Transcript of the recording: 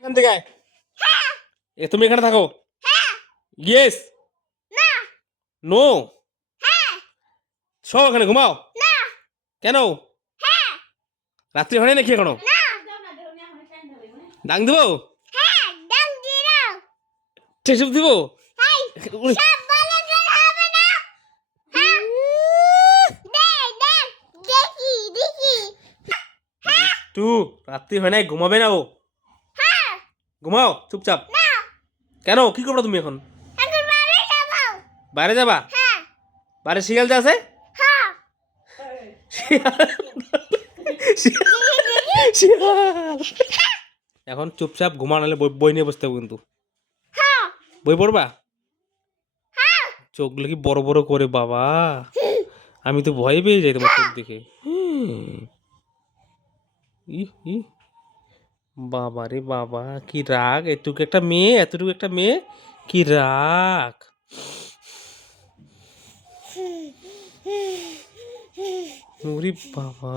এখান থেকে আয়। তুমি এখানে থাকো। ইয়েস। নো। সব এখানে ঘুমাও। কেন? রাত্রি হয় নাকি এখনো? ডাং দিব? ঠেসুপ দিব? টু রাত্রি হয় নাই, ঘুমাবে না ও? ঘুমাও চুপচাপ। কেন, কি করবো তুমি এখন? বাইরে যাবা? বাইরে শিয়াল যে আছে? শিয়াল। এখন চুপচাপ ঘুমা, নাহলে বই নিয়ে বসতে হবে কিন্তু। বই পড়বা? চোখগুলো কি বড় বড় করে বাবা, আমি তো ভয় পেয়ে যাই তোমার চোখ দেখে। বাবা রে বাবা, কি রাগ! এটুকু একটা মেয়ে, এতটুকু একটা মেয়ে, কি রাগ! ওরে বাবা,